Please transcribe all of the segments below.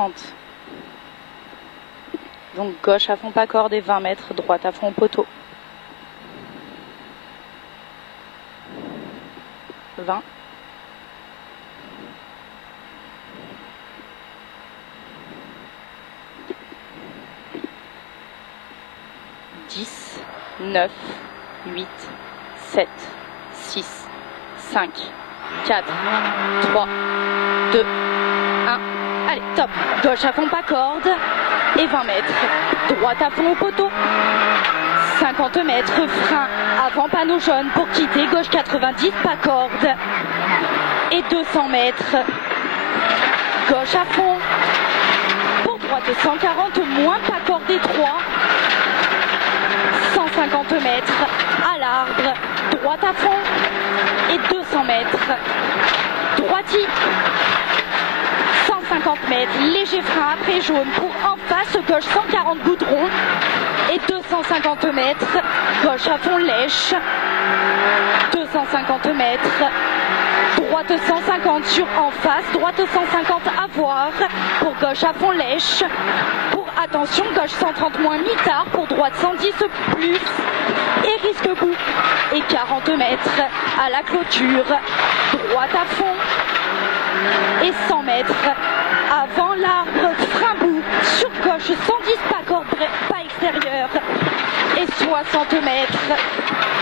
30. Donc gauche à fond pas corde et 20 mètres, droite à fond au poteau. 20. 10, 9, 8, 7, 6, 5, 4, 3, 2, 1. Allez, top. Gauche à fond pas corde et 20 mètres. Droite à fond au poteau. 50 mètres, frein avant panneau jaune pour quitter. Gauche 90, pas corde. Et 200 mètres. Gauche à fond. Pour droite 140, moins pas corde et 3. 150 mètres à l'arbre. Droite à fond. Et 200 mètres. Droiti. 150 mètres, léger frein après jaune pour en face, gauche 140 goudron et 250 mètres, gauche à fond lèche, 250 mètres, droite 150 sur en face, droite 150 à voir pour gauche à fond lèche, pour attention gauche 130 moins mi-tard, pour droite 110 plus et risque bout et 40 mètres à la clôture, droite à fond et 100 mètres avant l'arbre, frein bout sur gauche 110 pas corde, pas extérieur et 60 mètres,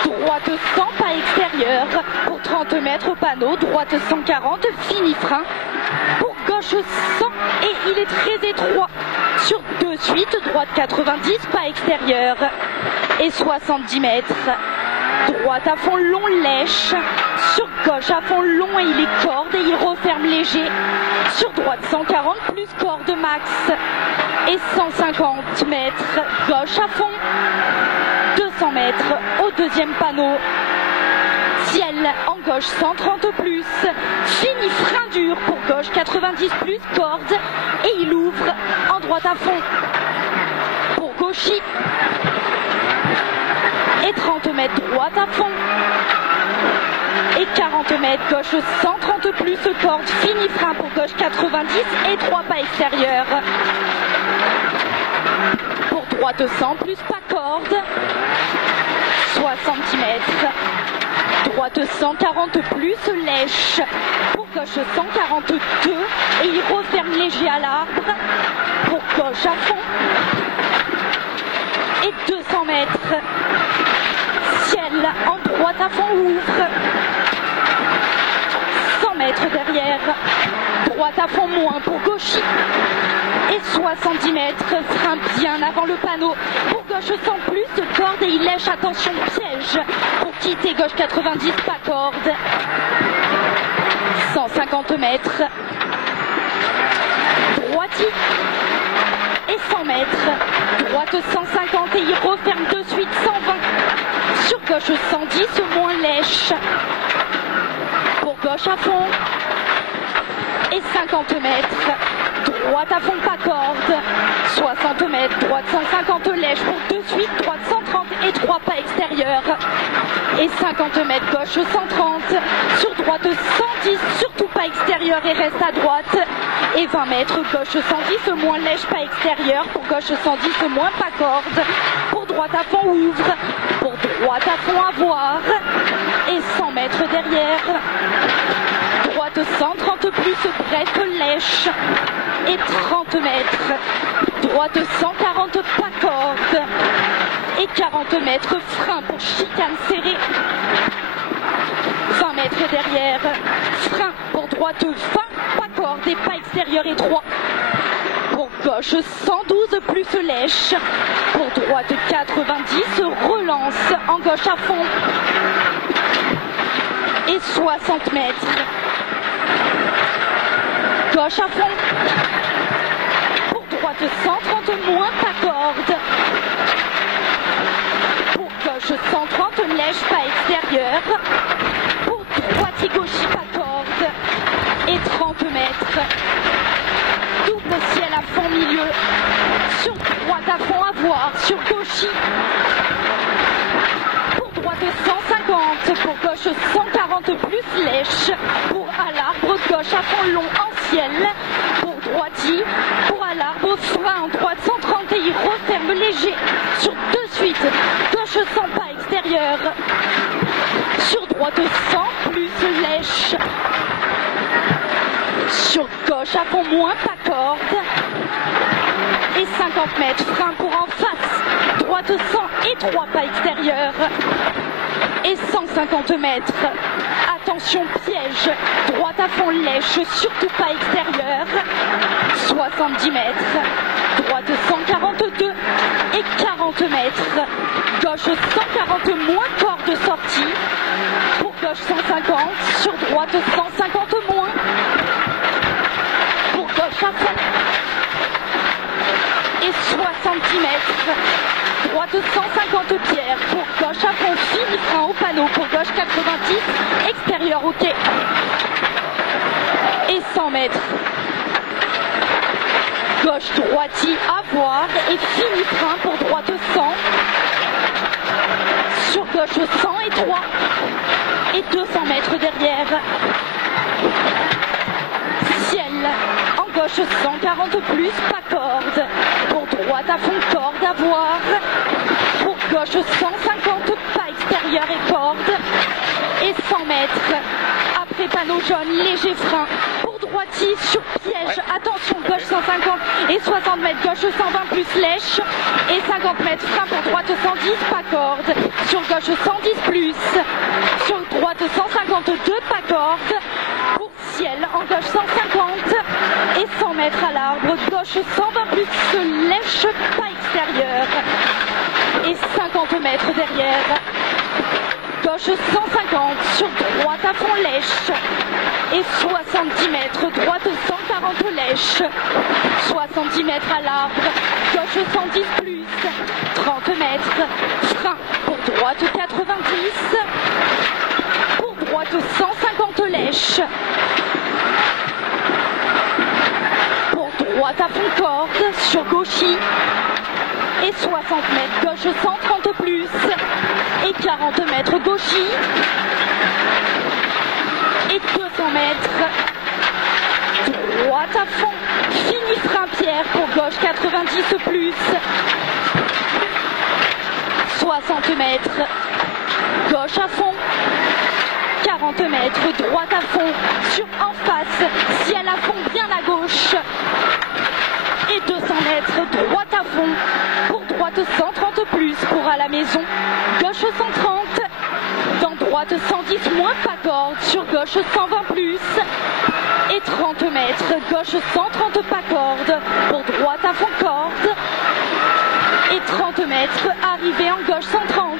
droite 100 pas extérieur pour 30 mètres au panneau, droite 140 fini frein pour gauche 100 et il est très étroit sur deux suites, droite 90 pas extérieur et 70 mètres. Droite à fond long lèche, sur gauche à fond long et il est corde et il referme léger, sur droite 140 plus corde max et 150 mètres, gauche à fond, 200 mètres au deuxième panneau, ciel en gauche 130 plus, fini frein dur pour gauche 90 plus corde et il ouvre en droite à fond pour gauchi. Et 30 mètres droite à fond et 40 mètres gauche 130 plus corde, fini frein pour gauche 90 et 3 pas extérieurs pour droite 100 plus pas corde, 60 mètres, droite 140 plus lèche pour gauche 142 et il referme léger à l'arbre pour gauche à fond et 200 mètres, ciel en droite à fond ouvre, 100 mètres derrière, droite à fond moins pour gauchi et 70 mètres, frein bien avant le panneau, pour gauche 100 plus, corde et il lèche, attention piège, pour quitter gauche 90 pas corde, 150 mètres, droiti et 100 mètres, droite 150 et il referme de suite 120, sur gauche 110 moins lèche, pour gauche à fond et 50 mètres, droite à fond pas corde, 60 mètres, droite 150 lèche pour de suite, droite 130 et 3 pas extérieurs et 50 mètres gauche 130, sur droite 110, surtout pas extérieur et reste à droite et 20 mètres gauche 110 moins lèche pas extérieur, pour gauche 110 moins pas corde, pour droite à fond ouvre, pour droite à fond à voir et 100 mètres derrière, droite 130 plus bref lèche et 30 mètres, droite 140 pas corde et 40 mètres frein pour chicane serrée, 20 mètres derrière, frein pour droite 20 pas corde et pas extérieur et 3, pour gauche 112 plus lèche, pour droite 90 relance en gauche à fond et 60 mètres, gauche à fond, pour droite 130 moins pas corde, pour gauche 130 lèche pas extérieur, pour droite et gauche pas corde et 30 mètres, double ciel à fond milieu, sur droite à fond à voir, sur gauche, pour droite 150, pour gauche 140 plus lèche, pour à l'arbre gauche à fond long en ciel, pour droiti pour à l'arbre, frein en droite 130 et il referme léger sur 2 suites, gauche 100 pas extérieur, sur droite 100 plus lèche, sur gauche à fond moins pas corde et 50 mètres, frein pour en face, droite 100 et 3 pas extérieur et 150 mètres. Attention piège, droite à fond lèche, surtout pas extérieur, 70 mètres, droite 142 et 40 mètres, gauche 140 moins corde sortie, pour gauche 150, sur droite 150 moins, pour gauche à fond, et 70 mètres, droite 150 pierres, pour gauche à fond, fini frein au panneau, pour gauche 90, extérieur ok, et 100 mètres, gauche droiti à voir, et fini frein pour droite 100, sur gauche 100 et 3, et 200 mètres derrière, ciel, en gauche 140 plus, pas corde, pour droite à fond corde à voir, pour gauche 150, pas extérieur et corde, et 100 mètres, après panneau jaune, léger frein, pour droiti sur piège, attention, gauche 150 et 60 mètres, gauche 120 plus lèche, et 50 mètres, frein pour droite 110, pas corde, sur gauche 110 plus, sur droite 152, pas corde, pour ciel, en gauche 150, et 100 mètres à l'arbre, gauche 120 plus, lèche, pas extérieur, et 50 mètres derrière, gauche 150, sur droite à fond lèche, et 70 mètres, droite 140 lèche, 70 mètres à l'arbre, gauche 110 plus, 30 mètres, frein pour droite 90, pour droite 150 lèche, pour droite à fond corde, sur gauchis, et 60 mètres, gauche 130 plus, et 40 mètres gauchis, et 200 mètres, droite à fond, fini frein pierre pour gauche 90 plus, 60 mètres, gauche à fond, 40 mètres, droite à fond, sur en face, ciel à fond bien à gauche, et 200 mètres, droite à fond, pour droite 130 plus, pour à la maison, gauche 130, dans droite 110 moins pas corde, sur gauche 120 plus, et 30 mètres, gauche 130 pas corde, pour droite à fond corde, et 30 mètres, arrivée en gauche 130,